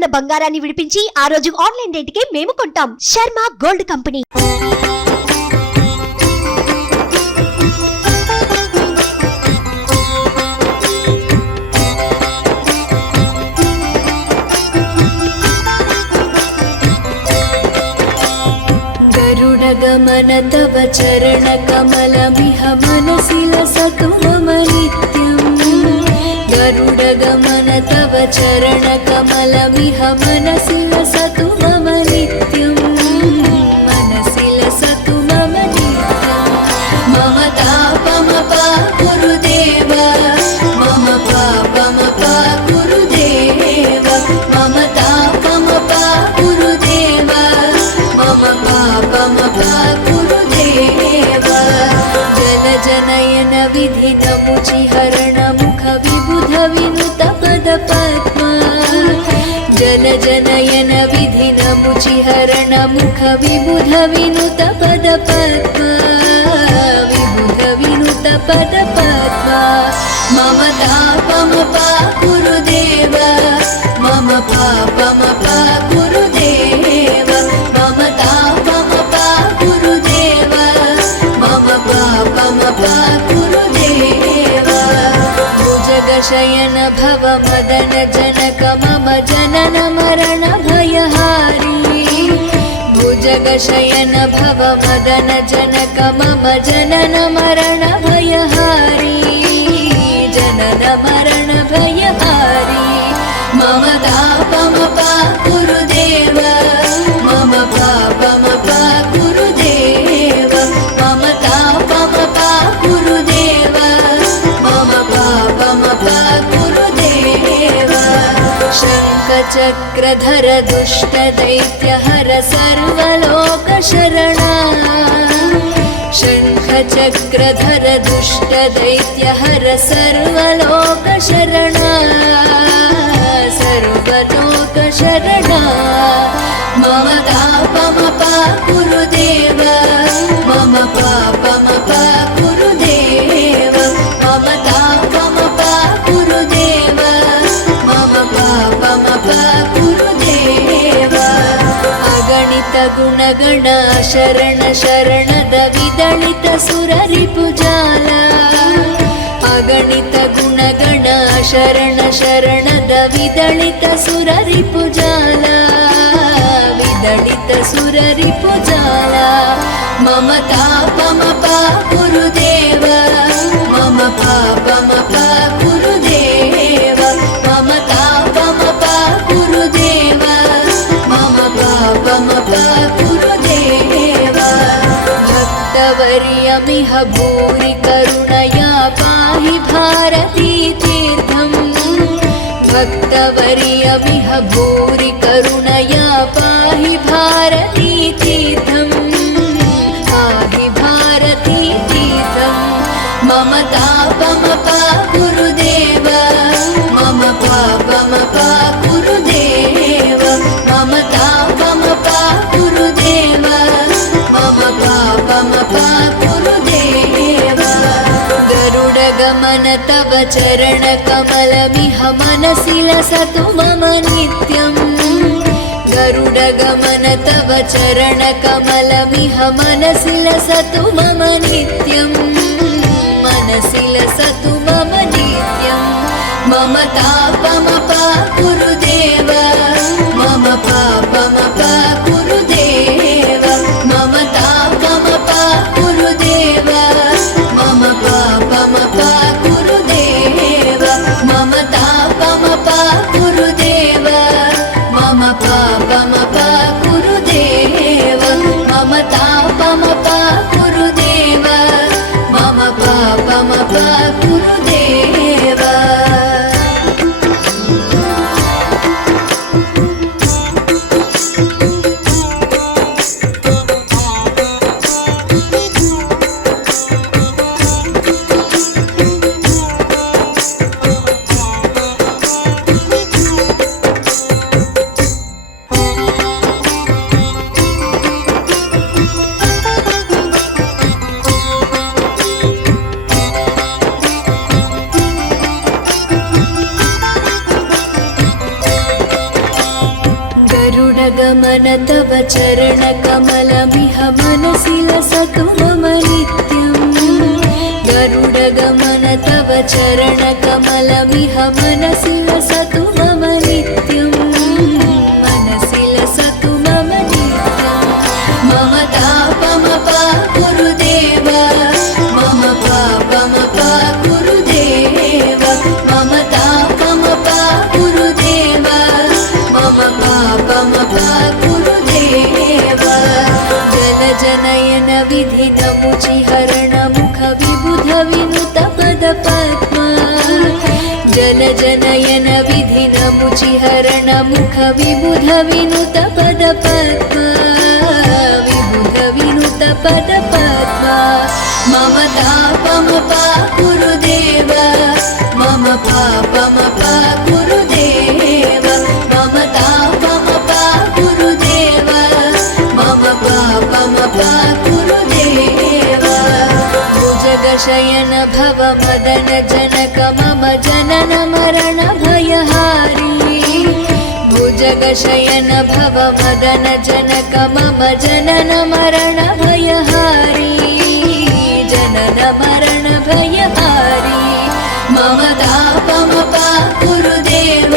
ఉన్న బంగారాన్ని విడిపించి ఆ రోజు ఆన్లైన్ రేటుకే మేము కొంటాం. Sharma gold company. गरुडगमन तव चरण कमलमिह मनसि लसतु मम नित्यम्। गरुडगमन तव चरण कमलमिह मनसि लसतु मम नित्यम्। मनसि लसतु मम नित्यम्। मम तापमपा गुरुदेव, मम पापमपा गुरुदेव, मम तापमपा गुरुदेव, मम पापमपा गुरुदेव। जन जनयन विधिनमुचिहरण मुख विबुध विनुत पद पद्मा। जन जनयन विधिनमुचिहरण मुख विबुध विनुत पद पद्मा। विबुध विनुत पद पद्मा। मम तापमपा गुरुदेव, मम पापमपा गुरुदेव, मम तापमपा गुरुदेव, मम पापमपा गुरुदेव। भुजगशयन भव मदन जनक मम जनन मरण भयहारी। भुजगशयन भव मदन जनक मम जनन मरण भयहारी। जनन मरण भयहारी। मम तापमपा गुरुदेव, मम पापमपा गुरुदेव, मम तापमपा गुरुदेव, मम पापमपा गुरुदेव। शङ्खचक्रधर दुष्टदैत्यहर सर्वलोकशरणा। शङ्खचक्रधर दुष्टदैत्यहर सर्वलोकशरणा। सर्वलोकशरणा। मम तापमपा गुरुदेव, मम पापमपा गुरुदेव, मम तापमपा गुरुदेव, मम पापमपा गुरुदेव। अगणित गुणगण शरण शरणद विदलित सुररिपुजाला। अगणित गुणगण शरण शरणद विदलित सुररिपुजाला। विदलित सुररिपुजाला। मम तापमपा गुरुदेव, मम पापमपा गुरुदेव, मम तापमपा गुरुदेव, मम पापमपा गुरुदेव। भक्तवर्यमिह भूरि करुणया पाहि भारती तीर्थम्। भक्तवर्यमिह भूरि करुणया पाहि भारती तीर्थम्। पाहि भारती तीर्थम्। मम तापमपा गुरुदेव, मम पापमपा गुरुदेव, मम तापमपा गुरुदेव, मम पापमपा गुरुदेव। गरुडगमन तव चरण कमलमिह मनसि लसतु मम नित्यम्। गरुडगमन तव चरण कमलमिह मनसि लसतु मम नित्यम्। मनसि लसतु मम नित्यम्। मम तापमपा गुरुदेव, मम पापमपा गुरुदेव, मम तापमपा गुरुदेव, मम पापमपा गुरुदेव, मम तापमपा गुरुदेव, मम पापमपा गुरुदेव, मम तापमपा गुरुदेव। गरुडगमन तव चरणकमलमिह मनसि लसतु मम नित्यम् गरुडगमन तव चरणकमलमिह मनसि लसतु मम नित्यम् मनसि लसतु मम नित्यम् मम तापमपा गुरुदेव मम पापमपा गुरुदेव मम तापमपा गुरुदेव मम पापमपा गुरुदेव जलजनयन विधिनमुचिहरण मुख विबुध विनुत पदपद्मा जलजनयन विधिनमुचिहरण मुख विबुध विनुत पदपद्मा विबुध विनुत पदपद्मा मम तापमपा गुरुदेव मम पापमपा गुरुदेव मम तापमपा गुरुदेव मम पापमपा गुरुदेव भुजगशयन भव मदन जनक मम जनन मरण भयहारी भुजगशयन भव मदन जनक मम जनन मरण भयहारी जनन मरण भयहारी मम तापमपा गुरुदेव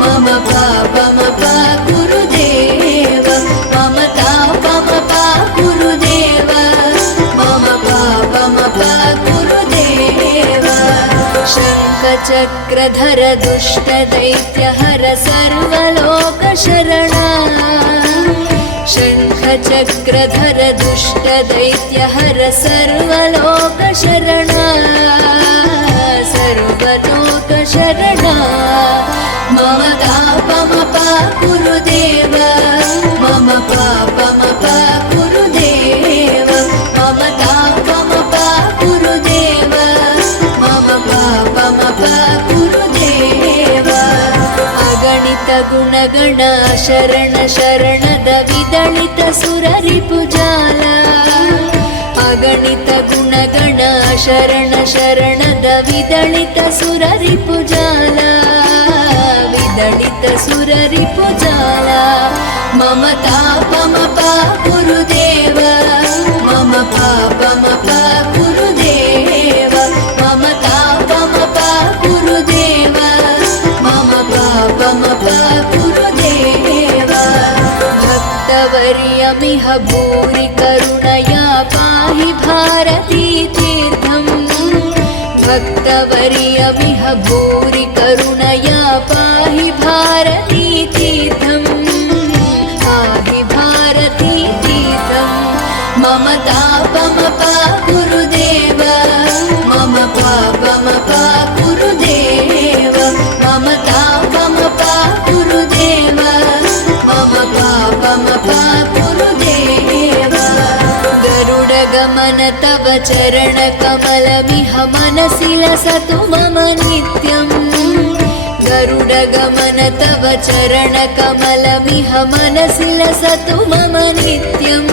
मम पापमपा गुरुदेव मम तापमपा गुरुदेव मम पापमपा गुरुदेव शङ्खचक्रधर दुष्टदैत्यहर सर्वलोकशरणा शङ्खचक्रधर दुष्टदैत्यहर सर्वलोकशरणा सर्वलोकशरणा मम तापमपा गुरुदेव मम पापमपा गुरुदेव मम तापमपा गुरुदेव मम पापमपा गुरुदेव अगणित गुणगण शरण शरणद विदलित सुररिपुजाल अगणित गुणगण शरण शरणद विदलित सुररिपुजाल विदलित सुररिपुजाल मम तापमपा गुरुदेव मम पापमपा गुरुदेव मम तापमपा गुरुदेव मम पापमपा गुरुदेव भक्तवर्यमिह भूरि करुणया पाहि भारती तीर्थम् भक्तवर्यमिह भूरि करुणया पाहि भारती तीर्थम् पाहि भारती तीर्थम् मम तापमपा गुरुदेव मम पापमपा गुरुदेव मम तापमपा गुरुदेव मम पापमपा गुरुदेव गरुडगमन तव चरणकमलमिह मनसि लसतु मम नित्यम् गरुडगमन तव चरणकमलमिह मनसि लसतु मम नित्यम्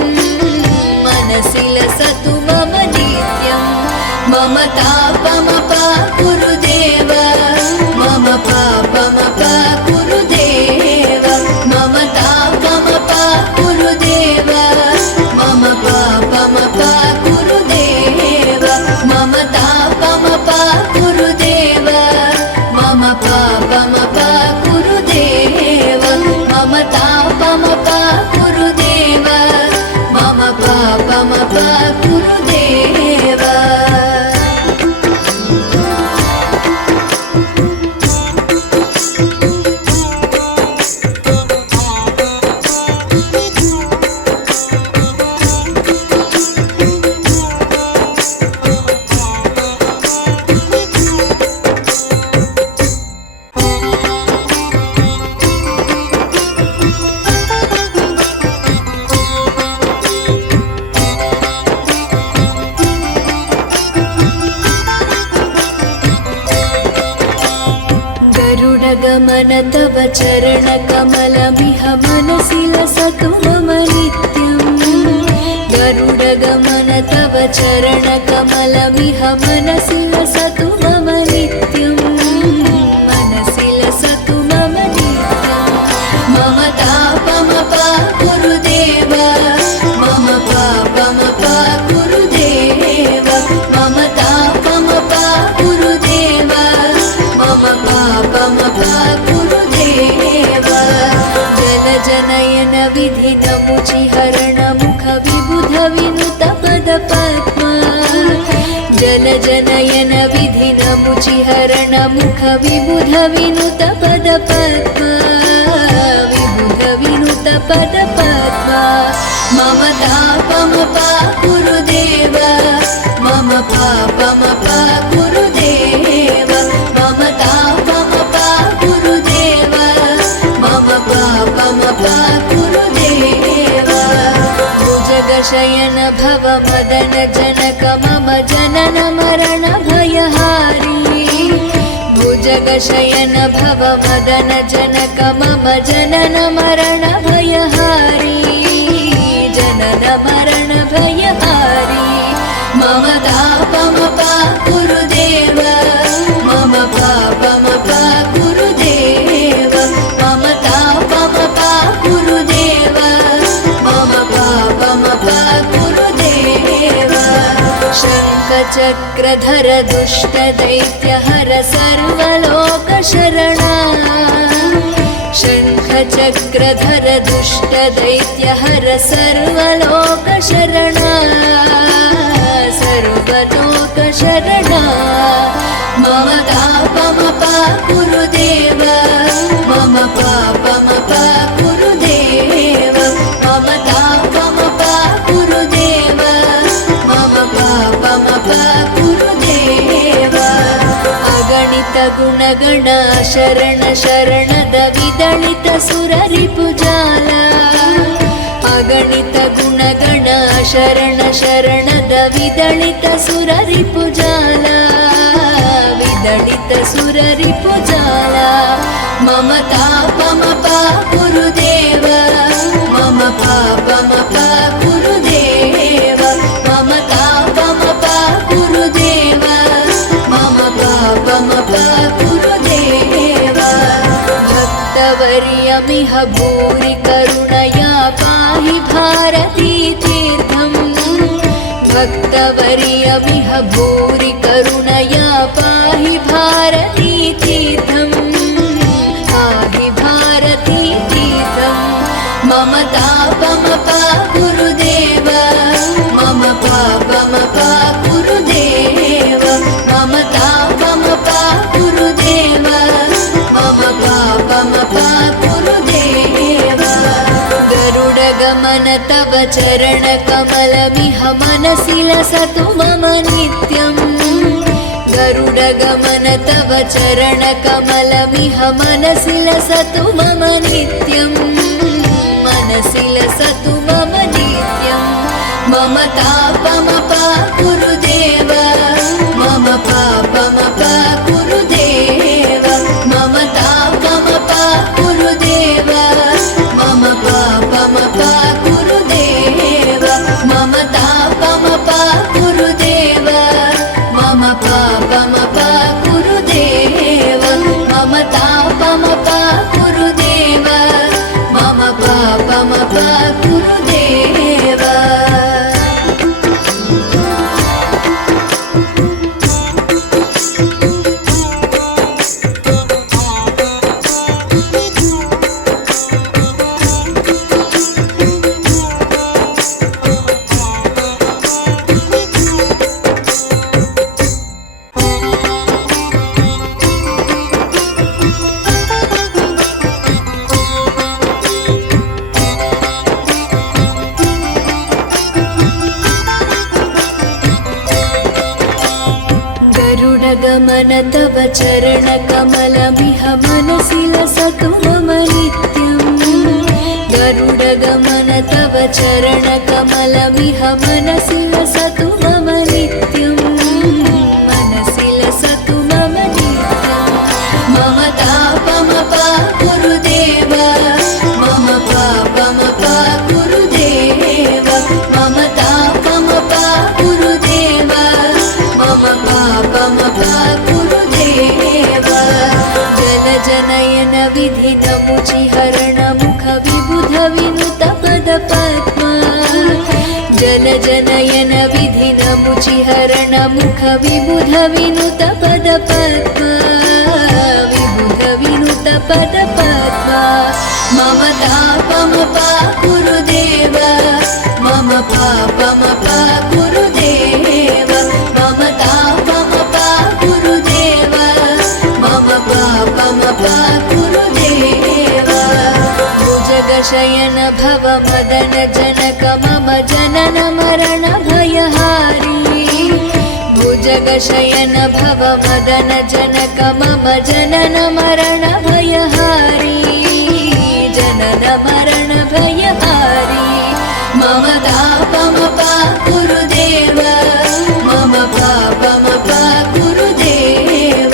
मनसि लसतु मम नित्यम् मम तापमपा गुरुदेव मम पापमपा गुरुदेव मम तापमपा गुरुदेव मम पापमपा गुरुदेव मम तापमपा गुरुदेव मम पापमपा गुरुदेव मम तापमपा गुरुदेव मम पापमपा गुरुदेव गरुडगमन तव चरणकमलमिह मनसि लसतु मम नित्यम् गरुडगमन तव चरणकमलमिह मनसि लसतु मम नित्यम् मनसि लसतु मम नित्यम् मम तापम विबुध विनुत पद पद्मा विबुध विनुत पद पद्मा मम तापमपा गुरुदेव मम पापमपा गुरुदेव मम तापमपा गुरुदेव मम पापमपा गुरुदेव भुजगशयन भव मदन जनक मम जनन मरण भयहारी भुजगशयन भव मदन जनक मम जनन मरण भयहारी जनन मरण भयहारी मम तापमपा गुरुदेव मम पापमपा गुरुदेव मम तापमपा गुरुदेव मम पापमपा गुरुदेव शङ्खचक्रधर दुष्टदैत्यहर सर्वलोकशरणा शङ्खचक्रधर दुष्टदैत्यहर सर्वलोकशरणा सर्वलोकशरणा मम तापमपा गुरुदेव मम पापमपा गुरुदेव मम तापमपा गुरुदेव मम पापमपा गुरुदेव अगणित गुणगण शरण शरणद विदलित सुररिपुजाಲ अगणित गुणगण शरण शरणद विदलित सुररिपुजाल विदलित सुररिपुजाल मम तापमपा गुरुदेव मम पापमपा गुरुदेव मम तापमपा गुरुदेव मम पापमपा गुरुदेव भक्तवर्यमिह भूरि करुणया पाहि भारती तीर्थम् भक्तवर्यमिह भूरि करुणया पाहि भारती तीर्थम् पाहि भारती तीर्थम् मम तापमपा गुरुदेव मम पापमपा गुरुदेव मम तापमपा गुरुदेव मम पापमपा गुरुदेव गरुडगमन तव चरणकमलमिह मनसि लसतु मम नित्यम् गरुडगमन तव चरणकमलमिह मनसि लसतु मम नित्यम् मनसि लसतु मम नित्यम् मम तापमपा गुरुदेव मम पापमपा गुरुदेव मम तापमपा गुरुदेव मम पापमपा गुरुदेव मम तापमपा गुरुदेव मम पापमपा गुरुदेव मम तापमपा गुरुदेव मम पापमपा गुरुदेव गरुडगमन तव चरणकमलमिह मनसि लसतु मम नित्यम् गरुडगमन तव चरणकमलमिह मनसि लसतु मम नित्यम् मनसि लसतु मम नित्यम् मम तापमपा गुरुदेव मम पापमपा गुरुदेव मम तापमपा गुरुदेव मम पापमपा गुरुदेव जन जनयन विधिनमुचिहरण मुख विबुध विनुत पद पद्मा जन जनयन विधिनमुचिहरण मुख विबुध विनुत पद पद्मा विबुध विनुत पद पद्मा मम तापमपा गुरुदेव मम पापमपा गुरुदेव मम तापमपा गुरुदेव मम भुजगशयन भव मदन जनक मम जनन मरण भयहारी भुजगशयन भव मदन जनक मम जनन मरण भयहारी जनन मरण भयहारी मम तापम गुरुदेव मम पापम गुरुदेव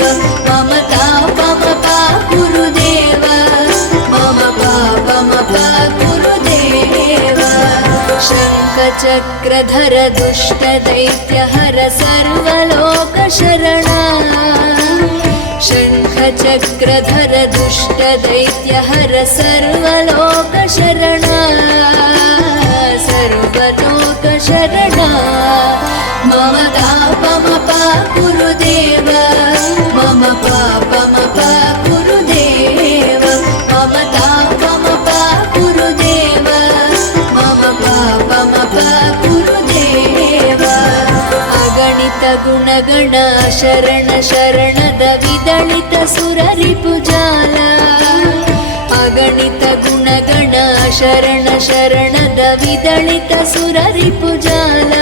मम तापम गुरुदेव मम पापम गुरुदेव शङ्खचक्रधर दुष्ट दैत्यहर सर्वलोकशरणा शङ्खचक्रधर दुष्ट दैत्यहर सर्वलोकशरणा सर्वलोकशरणा मम तापम गुरुदेव मम पापम गुरुदेव मम तापम गुरुदेव मम पापम गुरुदेव अगणित गुणगण शरण शरणद विदलित सुररिपुजाल अगणित गुणगण शरण शरणद विदलित सुररिपुजाल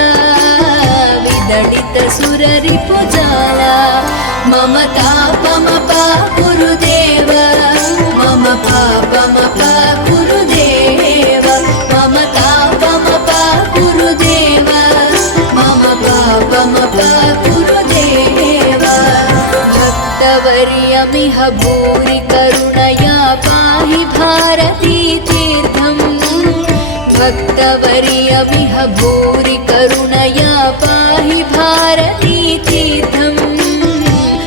विदलित सुररिपुजाल मम तापम गुरुदेव मम पापम गुरुदेव मम तापम गुरुदेव मम पापम गुरुदेव भक्तवर्यमिह भूरि करुणया पाहि भारती तीर्थम् भक्तवर्यमिह भूरि करुणया पाहि भारती तीर्थम्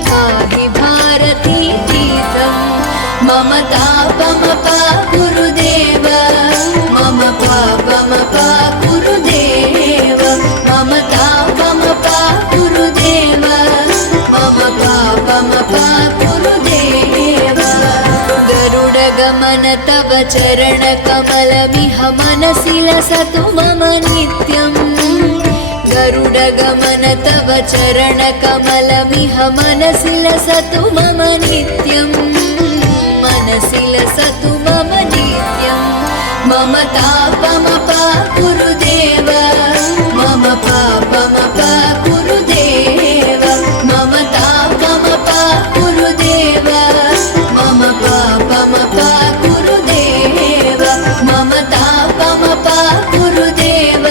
पाहि भारती तीर्थम् मम तापम गुरुदेव मम पापम गुरुदेव मम तापम गुरुदेव मम पापम गुरुदेव गरुडगमन तव चरण कमलमिह मनसि लसतु मम नित्यम् गरुडगमन तव चरण कमलमिह मनसि लसतु मम नित्यम् मनसि लसतु मम नित्यम् मम तापम गुरुदेव मम पापम गुरुदेव मम तापम गुरुदेव मम पापम गुरुदेव मम तापम गुरुदेव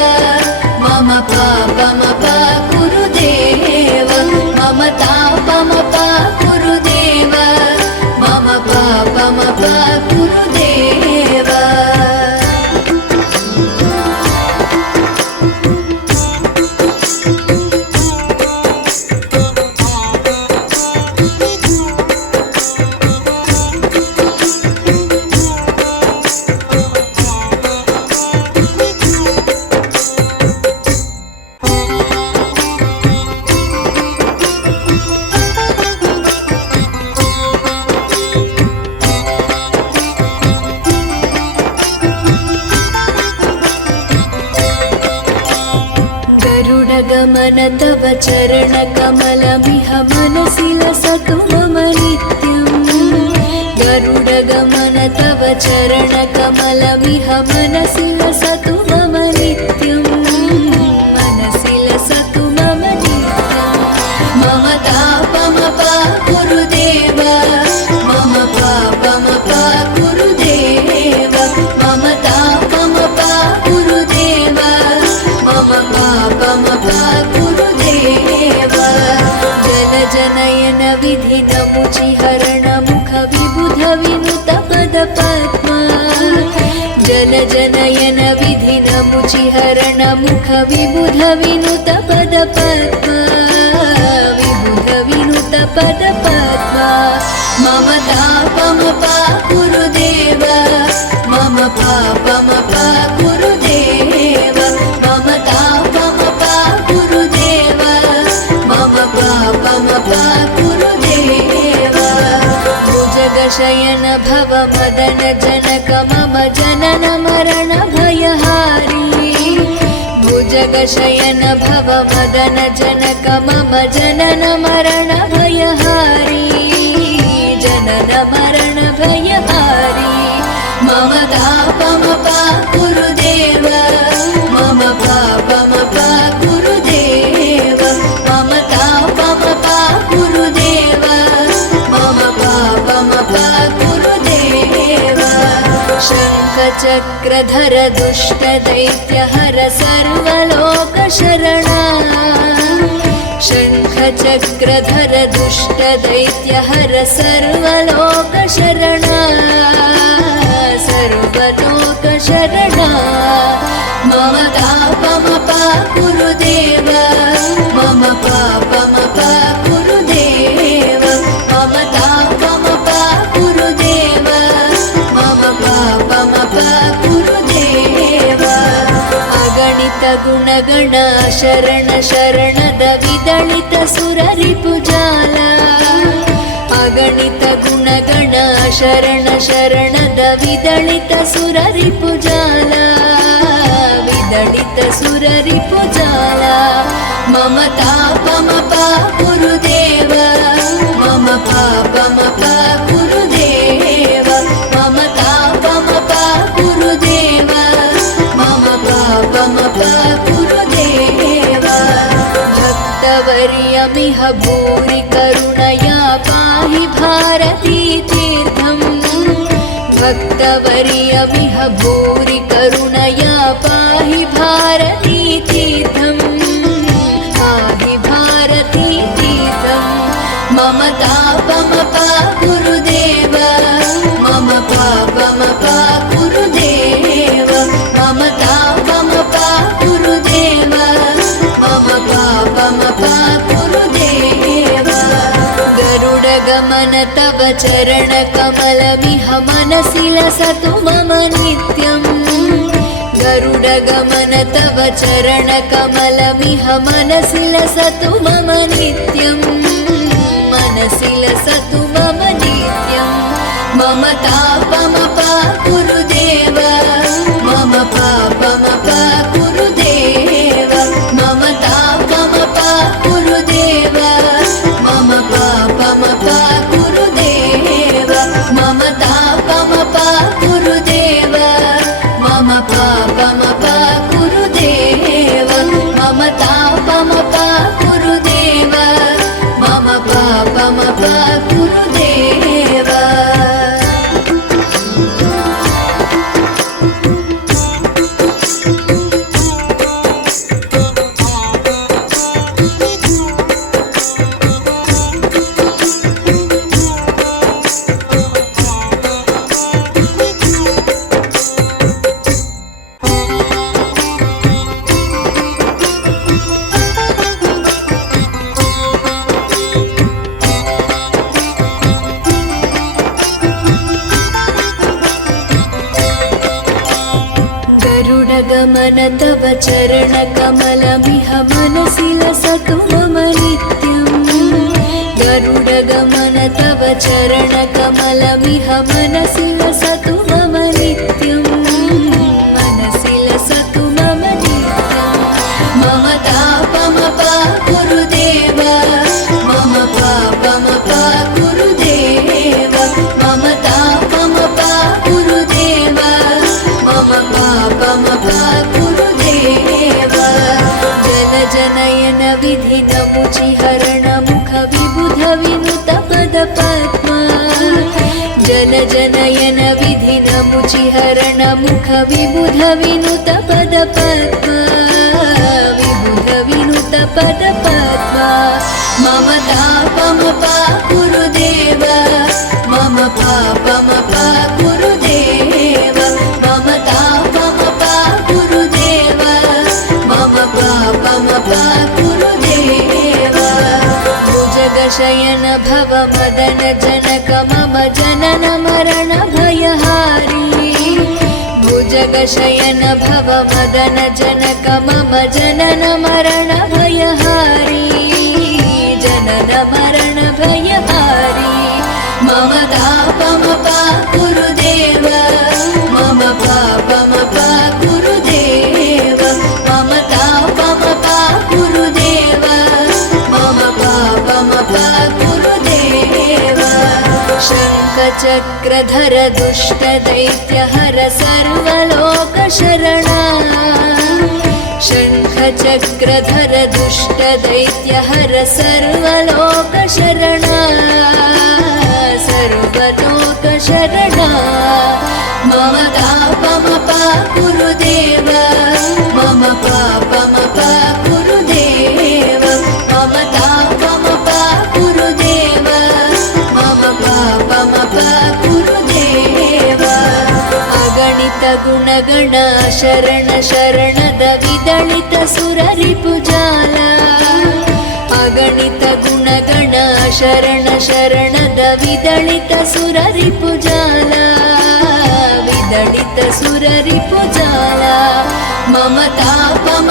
मम पापम गुरुदेव मम तापम गुरुदेव मम पापम गुरुदेव गरुडगमन तव चरण कमलमिह मनसि लसतु मम नित्यम् गरुडगमन तव चरण कमलमिह मनसि लसतु मम नित्यम् मनसि लसतु मम नित्यम् मम तापम गुरुदेव मम पापम गुरुदेव मम तापम गुरुदेव मम पापम गुरुदेव जन जनयन विधिन मुचिहरण मुख विबुध विनुत पद पद्मा जन जनयन विधिन मुचिहरण मुख विबुध विनुत पद पद्मा विबुध विनुत पद पद्मा मम तापम गुरुदेव मम पापम गुरुदेव मम तापम गुरुदेव मम पापम गुरुदेव भुजगशयन भव मदन जनक मम जनन मरण भयहारी भुजगशयन भव मदन जनक मम जनन मरण भयहारी जनन मरण भयहारी मम तापम शङ्खचक्रधर दुष्टदैत्यहर सर्वलोकशरणा शङ्खचक्रधर दुष्टदैत्यहर सर्वलोकशरणा सर्वलोकशरणा मम तापमपाकुरुदेव मम पापमपाकुरुदेव मम तापमपाकुरुदेव मम पापमपाकुरुदेव अगणित गुणगण शरण शरणद विदलित सुररिपुजाल अगणित गुणगण शरण शरणद विदलित सुररिपुजाल विदलित सुररिपुजाल मम तापमपाकुरुदेव मम पापमपाकुरुदेव मम तापमपाकुरुदेव मम पापमपाकुरुदेव भक्तवर्यमिह भूरि करुणया पाहि भारती तीर्थम् भक्तवर्यमिह भूरि करुणया पाहि भारती तीर्थम् पाहि भारती तीर्थम् मम तापमपाकुरुदेव मम पापमपाकुरुदेव मम तापमपाकुरुदेव मम पापमपाकुरुदेव गरुडगमन तव चरणकमलमिह मनसि लसतु मम नित्यम् गरुडगमन तव चरणकमलमिह मनसि लसतु मम नित्यम् मनसि लसतु मम नित्यम् मम तापमपाकुरुदेव मम पापमपाकुरुदेव मम तापमपाकुरुदेव मम पापमपाकुरुदेव मम तापमपाकुरुदेव मम पापमपाकुरुदेव मम तापमपाकुरुदेव मम पापमपाकुरुदेव गरुडगमन तव चरणकमलमिह मनसि लसतु मम नित्यम् गरुडगमन तव चरणकमलमिह मनसि लसतु मम नित्यम् मनसि लसतु मम नित्यम् मम तापमपाकुरुदेव मम पापमपाकुरुदेव मम तापमपाकुरुदेव मम पापमपाकुरुदेव जनजनयन विधिनमुचिहरण मुख विबुध विनुत पदपद्मा जनजनयन विधिनमुचिहरण मुख विबुध विनुत पदपद्मा विबुध विनुत पदपद्मा मम तापमपाकुरुदेव मम पापमपाकुरुदेव मम तापमपाकुरुदेव मम पापमपाकुरुदेव भुजगशयन भव मदन जनक मम जनन मरण भयहारी भुजगशयन भव मदन जनक मम जनन मरण भयहारी जनन मरण भयहारी मम तापमपाकुरुदेव मम पापमपाकुरुदेव मम तापमपाकुरुदेव मम पापमपाकुरुदेव शङ्खचक्रधर दुष्टदैत्यहर सर्वलोकशरणा शङ्खचक्रधर दुष्टदैत्यहर सर्वलोकशरणा सर्वलोकशरणा मम तापम गुरुदेव मम पापम गुरुदेव मम तापम गुरुदेव मम पापम गुरुदेव अगणित गुणगण शरण शरणद विदलित सुररिपुजाल अगणित गुणगण शरण शरणद विदलित सुररिपुजाल विदलित सुररिपुजाल मम तापम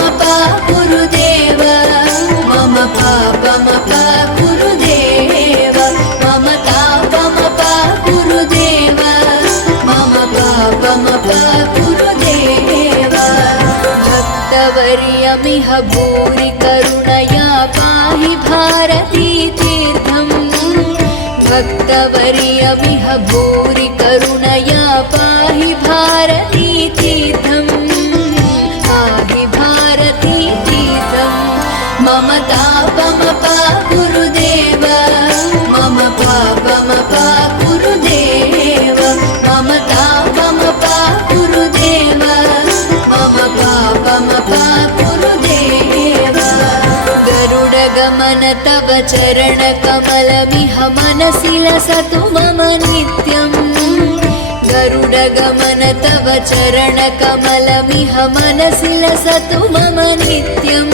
गुरुदेव मम पापम गुरुदेव मम तापम गुरुदेव मम पापम गुरुदेव भक्तवर्यमिह भूरि करुणया पाहि भारती तीर्थम् भक्तवर्यमिह भूरि करुणया पाहि भारती तीर्थम् पाहि भारती तीर्थम् मम तापम गुरुदेव मम पापम गुरुदेव मम तापम गुरुदेव मम पापम गुरुदेव गरुडगमन तव चरणकमलमिह मनसि लसतु मम नित्यम् गरुडगमन तव चरणकमलमिह मनसि लसतु मम नित्यम्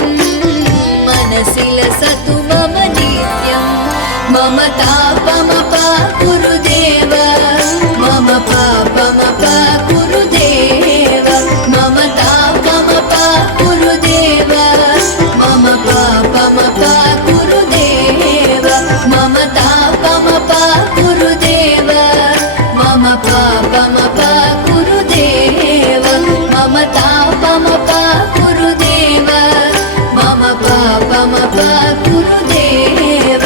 मनसि लसतु मम नित्यम् मम तापम गुरुदेव मम पापम गुरुदेव मम तापम गुरुदेव मम पापम गुरुदेव मम तापम गुरुदेव मम पापम गुरुदेव मम तापम गुरुदेव मम पापम गुरुदेव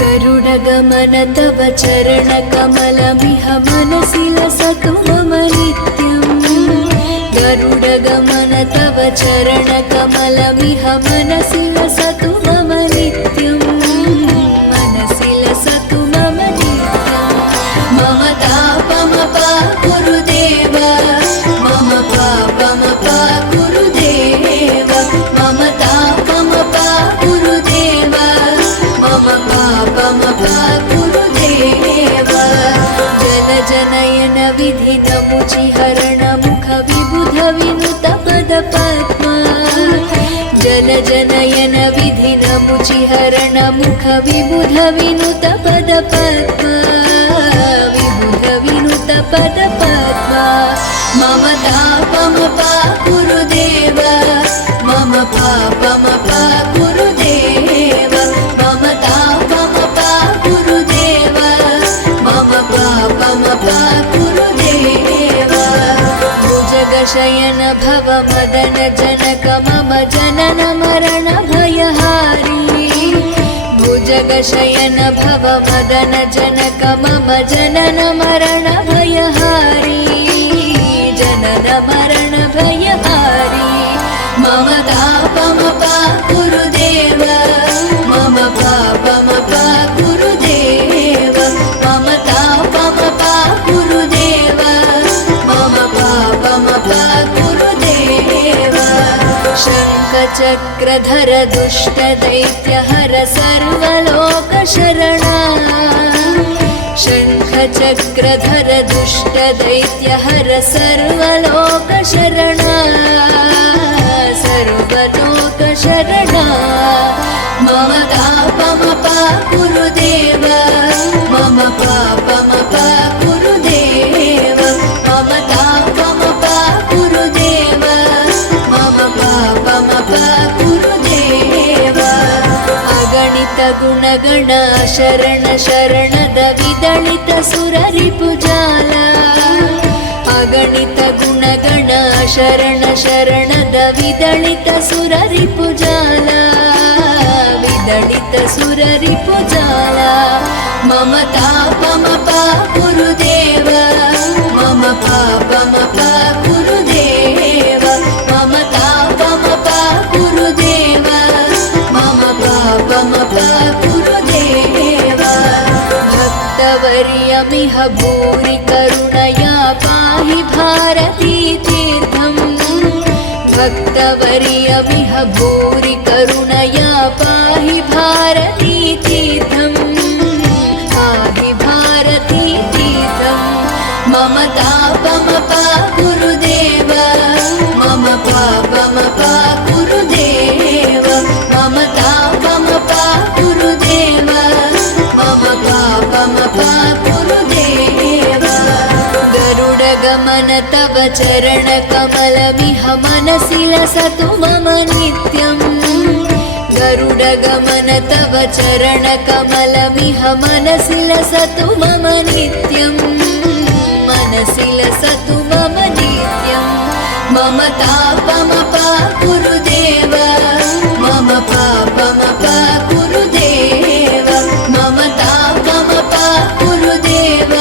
गरुडगमन तव चरणकमलमिह मनसि लसतु मम नित्यम् गरुडगमन तव चरणकमलमिह मनसि लसतु मम नित्यम् मनसि लसतु मम नित्यम् मम तापम गुरुदेव मम पापम गुरुदेव मम तापम गुरुदेव मम पापम गुरुदेव जन जनयन विधिनमुचिहरण मुख विबुध विनुत पद पद्मा जन जनयन विधिनमुचिहरण मुख विबुध विनुत पद पद्मा विबुध विनुत पद पद्मा मम तापम गुरुदेव मम पापम गुरुदेव मम तापम गुरुदेव मम पापम गुरुदेव भुजगशयन भव मदन जनक मम जनन मरण भयहारी भुजगशयन भव मदन जनक मम जनन मरण भयहारी जनन मरण भयहारी मम तापम गुरुदेव मम पापम गुरुदेव मम तापम गुरुदेव मम पापम गुरुदेव शङ्खचक्रधर दुष्टदैत्यहर सर्वलोकशरणा शङ्खचक्रधर दुष्टदैत्यहर सर्वलोकशरणा सर्वलोकशरणा मम तापम गुरुदेव मम पापम गुरुदेव मम तापम गुरुदेव मम पापम गुरुदेव अगणित गुणगण शरण शरणद विदलित सुररिपुजाला अगणित गुणगण शरण शरणद विदलित सुररिपुजाला विदलित सुररिपुजाला मम तापमपा गुरुदेव मम पापमपा गुरुदेव मम तापमपा गुरुदेव मम पापमपा गुरुदेव भक्तवर्यमिह भूरि करुणया पाहि भारती तीर्थम् भक्तवर्यमिह भूरि करुणया पाहि भारती तीर्थम् पाहि भारती तीर्थम् मम तापमपा गुरुदेव मम पापमपा गुरुदेव मम तापमपा गुरुदेव मम पापमपा गुरुदेव गरुडगमन तव चरणकमलमिह मनसि लसतु मम नित्यम् गरुडगमन तव चरणकमलमिह मनसि लसतु मम नित्यम् मनसि लसतु मम नित्यम् मम तापमपा गुरुदेव मम पापमपा गुरुदेव मम तापमपा गुरुदेव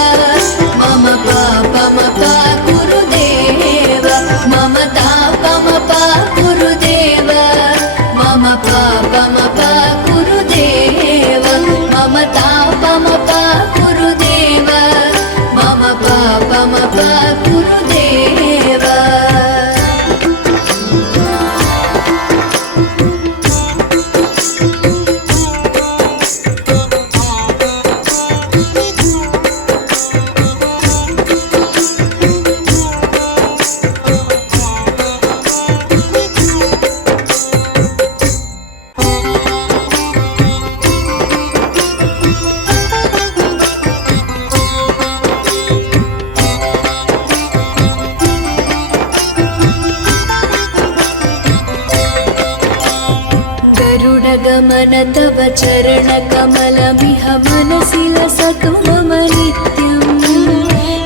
मम पापमपा गुरुदेव मम तापमपा गुरुदेव मम पापमपा गुरुदेव मम तापमपा गुरुदेव मम पापमपा गुरुदेव गरुडगमन तव चरणकमलमिह मनसि लसतु मम नित्यम्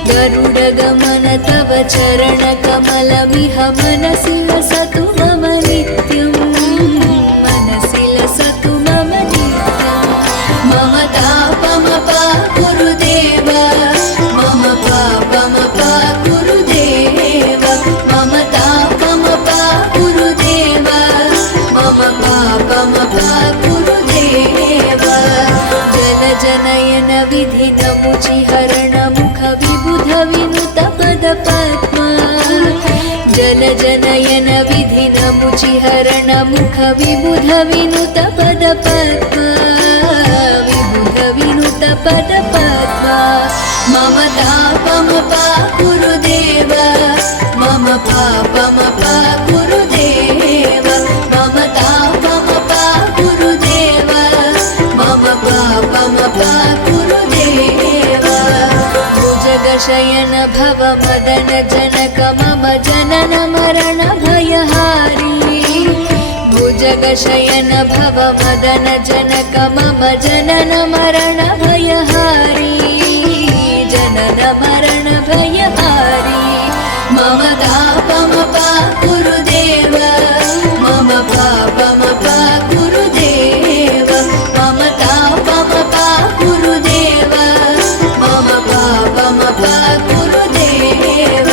गरुडगमन तव चरणकमलमिह मनसि लसतु मम नित्यम् मनसि लसतु मम नित्यम् मम तापमपा गुरुदेव मम पापमपा गुरुदेव मम तापमपा गुरुदेव मम पापमपा गुरुदेव जनजनयन विधिनमुचिहरण मुख विबुध विनुत पदपद्मा जनजनयन विधिनमुचिहरण मुख विबुध विनुत पदपद्मा विबुध विनुत पदपद्मा मम तापमपा गुरुदेव मम पापमपा गुरुदेव मम तापमपा गुरुदेव मम पापमपा गुरुदेव भुजगशयन भव मदन जनक मम जनन मरण भयहारी भुजगशयन भव मदन जनक मम जनन मरण भयहारी जनन मरण भयहारी मम तापमपा गुरुदेव मम पापमपा गुरुदेव मम तापमपा गुरुदेव मम पापमपा गुरुदेव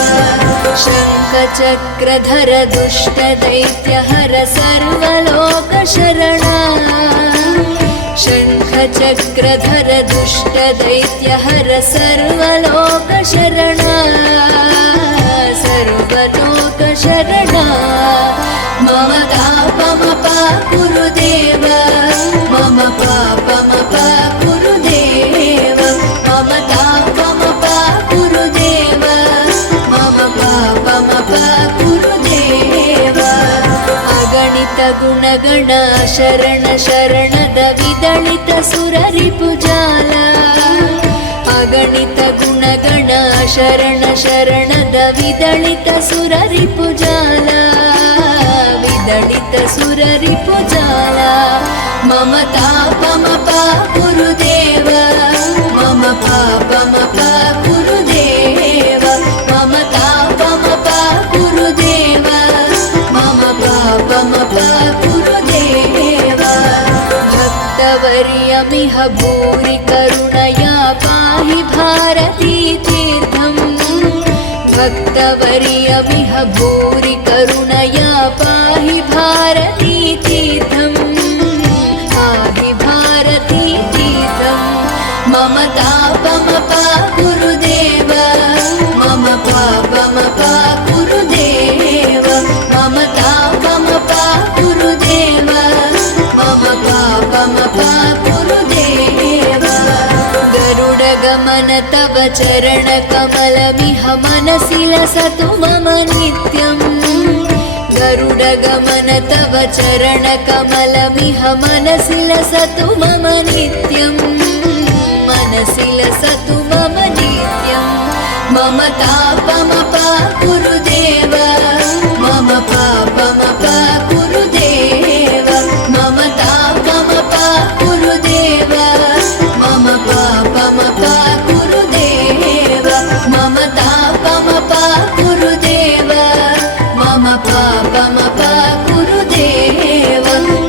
शङ्खचक्रधर दुष्टदैत्यहर सर्वलोकशरणा शङ्खचक्रधर दुष्टदैत्यहर सर्वलोकशरणा सर्वलोकशरणा मम तापमपा गुरुदेव मम पापमपा गुरुदेव मम तापमपा गुरुदेव मम पापमपा गुरुदेव अगणित गुणगण शरण शरणद विदलित सुररिपुजाला अगणित गुणगण शरण शरणद विदलित सुररिपुजाला विदलित सुररिपुजाला मम तापमपा गुरुदेव मम पाप भूरि करुणया पाहि भारती तीर्थम् भक्तवर्यमिह भूरि करुणया पाहि भारती तीर्थम् पाहि भारती तीर्थम् मम तापमपा गुरुदेव मम पापमपा गुरुदेव मम तापमपा गुरुदेव मम पापमपा गुरुदेव गरुडगमन तव चरणकमलमिह मनसि लसतु मम नित्यम् गरुडगमन तव चरणकमलमिह मनसि लसतु मम नित्यम् मनसि लसतु मम नित्यम् मम तापमपा गुरुदेव मम पापमपा गुरुदेव मम तापमपा गुरुदेव मम पापमपा गुरुदेव मम तापमपा गुरुदेव मम पापमपा गुरुदेव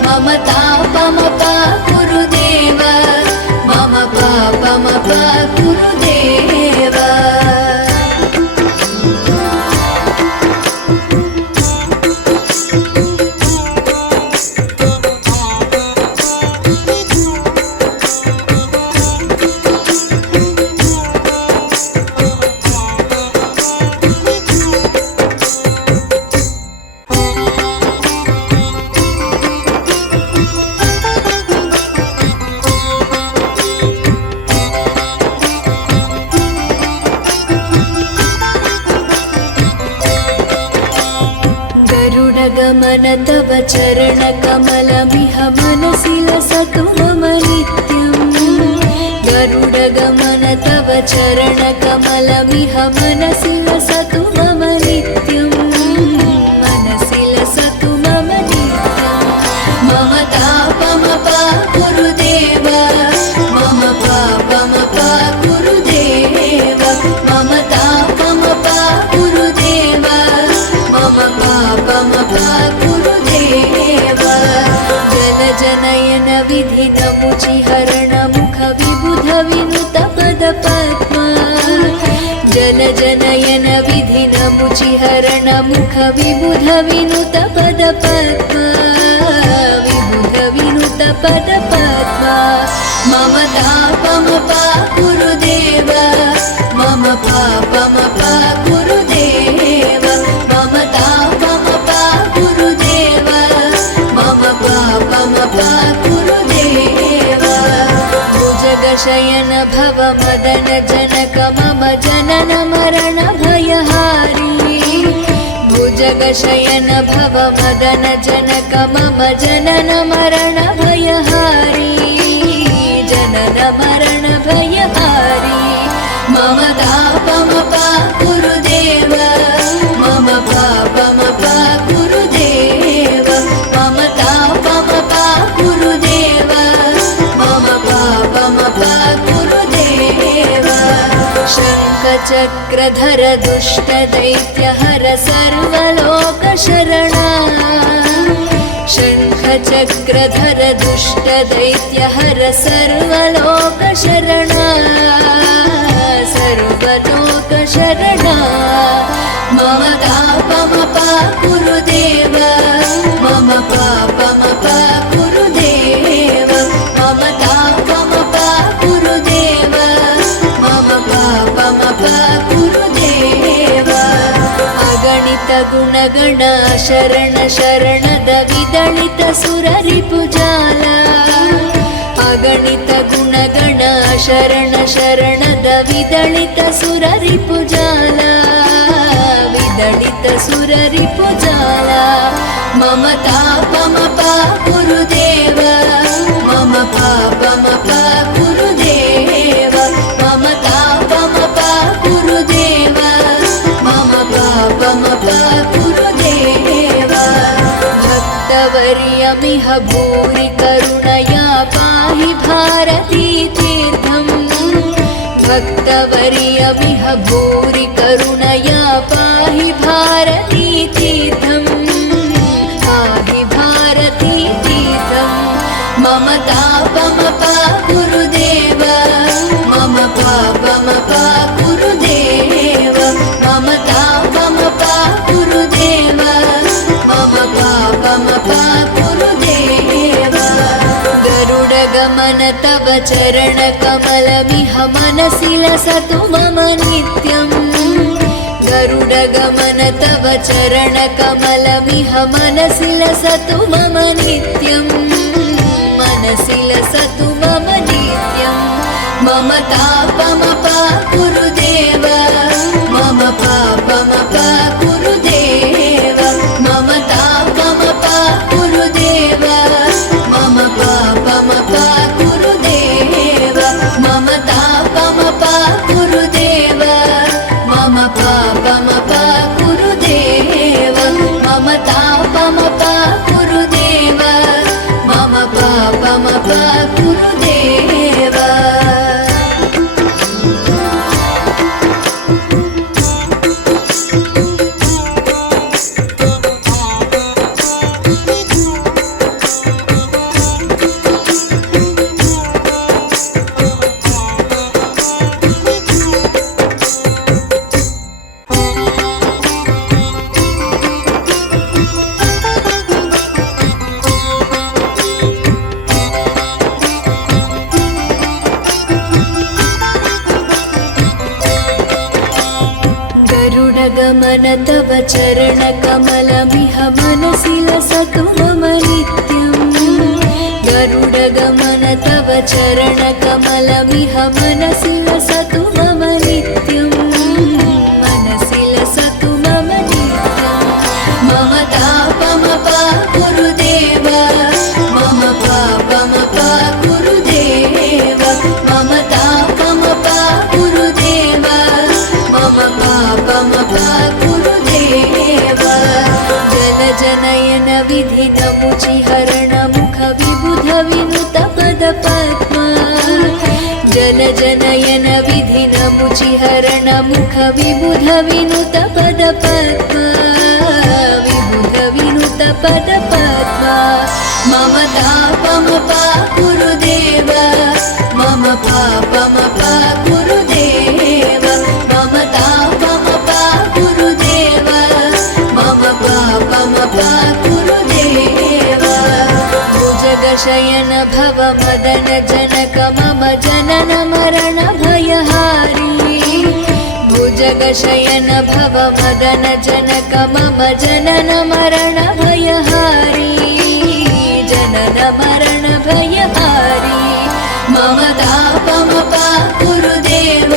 मम तापमपा गुरुदेव मम पापमपा गुरुदेव गरुडगमन तव चरणकमलमिह मनसि लसतु मम नित्यम् गरुडगमन तव चरणकमलमिह मनसि लसतु मम नित्यम् मनसि लसतु मम नित्यम् मम तापमपा गुरुदेव मम पापमपा गुरुदेव मम तापमपा गुरुदेव मम पापमपा गुरुदेव जलजनयन विधिनमुचिहरण मुख विबुध विनुत पदपद्मा जलजनयन विधिनमुचिहरण मुख विबुध विनुत पदपद्मा विबुध विनुत पदपद्मा मम तापमपा गुरुदेव मम पापमपा गुरुदेव मम तापमपा गुरुदेव मम पापमपा गुरुदेव भुजगशयन भव मदन जनक मम जनन मरण भयहारी भुजगशयन भव मदन जनक मम जनन मरण भयहारी जनन मरण भयहारी मम तापमपा गुरुदेव मम पापमपा गुरुदेव मम तापमपा गुरुदेव मम पापमपा गुरुदेव शङ्खचक्रधर दुष्टदैत्यहर सर्वलोकशरणा शङ्खचक्रधर दुष्टदैत्यहर सर्वलोकशरणा सर्वलोकशरणा मम तापमपा गुरुदेव मम पापमपा गुरुदेव मम तापमपा गुरुदेव मम पापमपा गुरुदेव अगणित गुणगण शरण शरणद विदलित सुररिपुजाल अगणित गुणगण शरण शरणद विदलित सुररिपुजाल विदलित सुररिपुजाल मम तापमपा गुरुदेव मम पापमपा गुरुदेव मम तापमपा गुरुदेव मम पापमपा गुरुदेव भक्तवर्यमिह भूरि करुणया पाहि भारती तीर्थम् भक्तवर्यमिह भूरि करुणया पाहि भारती तीर्थम् पाहि भारती तीर्थम् मम तापमपा गुरु पा गुरुदेव मम तापम पा गुरुदेव मम पापम पा गुरुदेव गरुडगमन तव चरणकमलमिह मनसि लसतु मम नित्यम् गरुडगमन तव चरणकमलमिह मनसि लसतु मम नित्यम् मनसि लसतु मम नित्यम् मम तापम पा गुरुदेव मम पापम पा गुरुदेव मम तापम पा गुरुदेव मम पापम पा गुरुदेव मम तापम पा गुरुदेव मम पापम पा गुरुदेव मम तापम पा गुरुदेव मम पापम पा गुरुदेव गरुडगमन तव चरणकमलमिह मनसि लसतु मम नित्यम् गरुडगमन तव चरणकमलमिह मनसि लसतु मम नित्यम् मनसि लसतु मम नित्यम् मम तापम पा गुरुदेव मम पापम पा गुरुदेव मम तापम पा गुरुदेव मम पापम पा गुरुदेव जनजनयन विधिनमुचिहरण मुख विबुध विनुत पद पद्मा जनजनयन विधिनमुचिहरण मुख विबुध विनुत पद पद्मा विबुध विनुत पद पद्मा मम तापम पा गुरुदेव मम पापम पा गुरुदेव मम तापम पा गुरुदेव मम पापम पा गुरुदेव भुजगशयन भव मदन जनक मम जनन मरण भयहारी भुजगशयन भव मदन जनक मम जनन मरण भयहारी जनन मरण भयहारी मम तापम पा गुरुदेव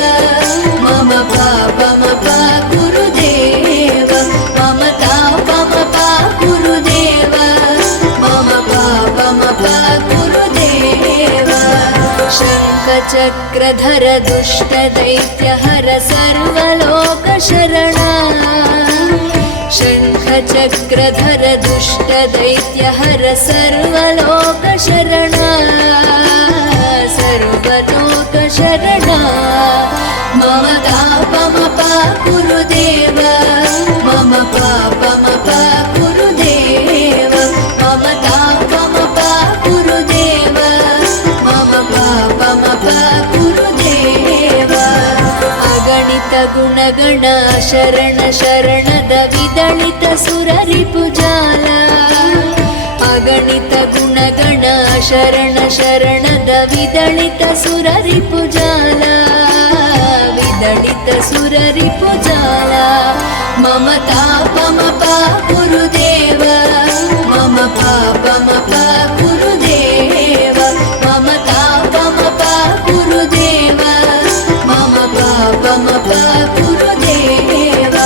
मम पापम पा गुरुदेव मम तापम पा गुरुदेव मम पापम पा गुरुदेव शङ्खचक्रधर दुष्टदैत्यहर सर्वलोकशरणा शङ्खचक्रधर दुष्टदैत्यहर सर्वलोकशरणा सर्वलोकशरणा मम तापम पा गुरुदेव मम पापम पा गुरुदेव मम तापम पा गुरुदेव मम पापम पा गुरुदेव अगणित गुणगण शरण शरणद विदलित सुररिपुजाಲ अगणित गुणगण शरण शरणद विदलित सुररिपुजाल विदलित सुररिपुजाल मम तापम पा गुरुदेव मम पापम पा गुरुदेव मम तापम पा गुरुदेव मम पापम पा गुरुदेव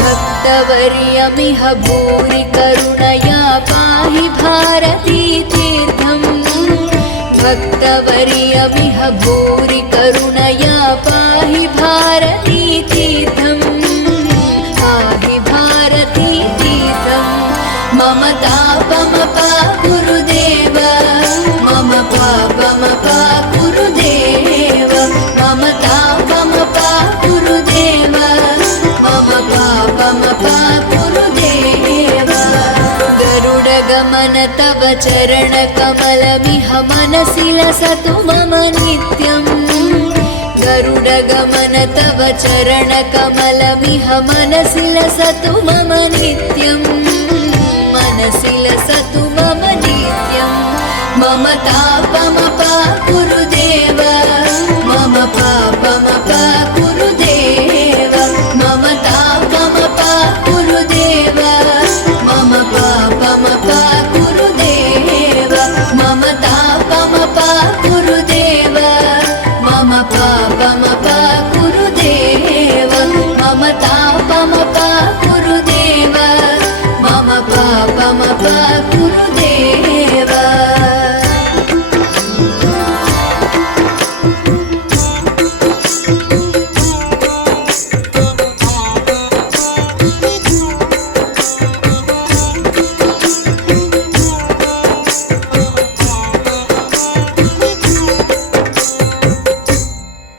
भक्तवर्यमिह भूरि करुणया पाहि भारती तीर्थम् भक्तवर्यमिह भूरि करुणया पाहि भारती तीर्थम् पाहि भारती तीर्थम् मम तापम पा गुरुदेव मम पापम पा गुरुदेव मम तापम पा गुरुदेव मम पापम पा गुरुदेव गरुडगमन तव चरणकमलमिह मनसि लसतु मम नित्यम् गरुडगमन तव चरणकमलमिह मनसि लसतु मम नित्यम् मनसि लसतु मम नित्यम् मम तापमपाकुरु देव मम पापमपाकुरु देव मम तापमपाकुरु देव मम पापमपाकुरु देव मम तापमपाकुरु देव मम पापमपाकुरु देव मम तापमपाकुरु देव मम पापमपाकुरु